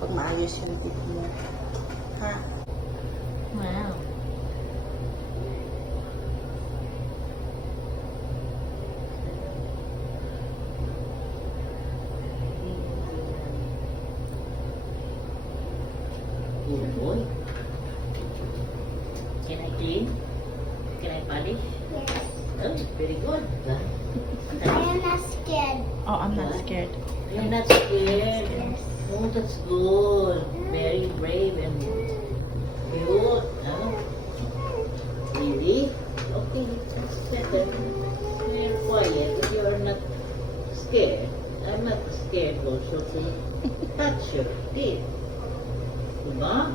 Pag maayos yung tip mo. Ha? Wow. Good boy. Can I clean? Can I polish? Yes. Oh, very good. I am not scared. Oh, I'm not scared. You're not scared. Yes. Oh, that's good. Very brave and cute. Huh? Really? Okay, that's better. You're quiet, but you're not scared. I'm not scared also to touch your teeth. Diba?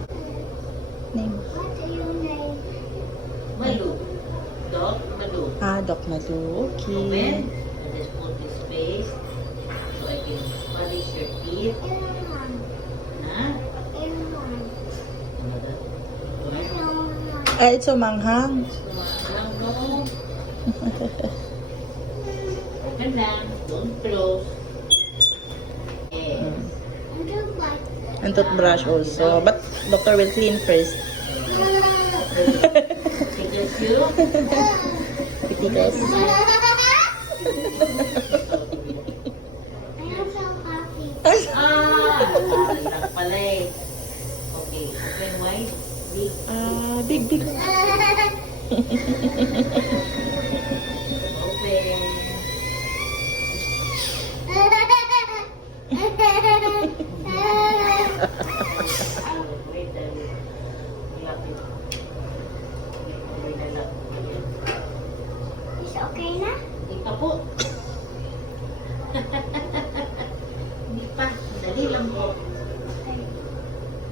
Name. What do you name? Malu. Dog, Malu. Ah, Doc Madu. Open. Okay. And just put this face so I can polish your teeth. Everyone. Huh? Everyone. Ano that? What? Everyone. Eh, it's manghang. No. Open lang. Don't close. Yes. I don't like And toothbrush also. But doctor will clean first. Because you. Pitikos. I have some coffee. Lang pala eh. Okay. Open wide. Big. Ah, big. Open. Wait, lock it. Wait, lock it. Is okay na? Hindi pa po. Hindi pa. Dali lang po. Okay.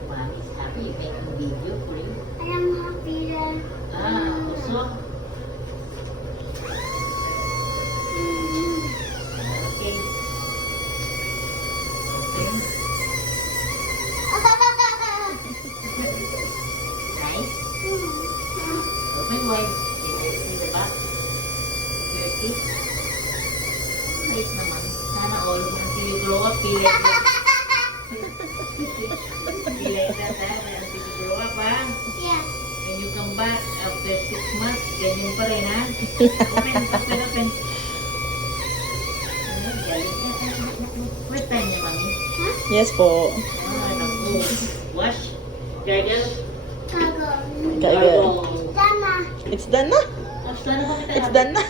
Mommy's happy making video for you. I am happy that. Also. Okay. Okay. Nice. Open wide. Can I see the back? Your teeth? Nice naman. Sana all. Until you grow up, feel like that. Feel like that, ha? Until you grow up, ha? Yes. When you come back after 6 months, ganyan pa rin, ha? Open. Ano, galing. First time niya, mami. Huh? Yes po. Naku. Wash. Gargle. Kago. Gargle. Tama. It's done na. Wash na ba kita? It's done na.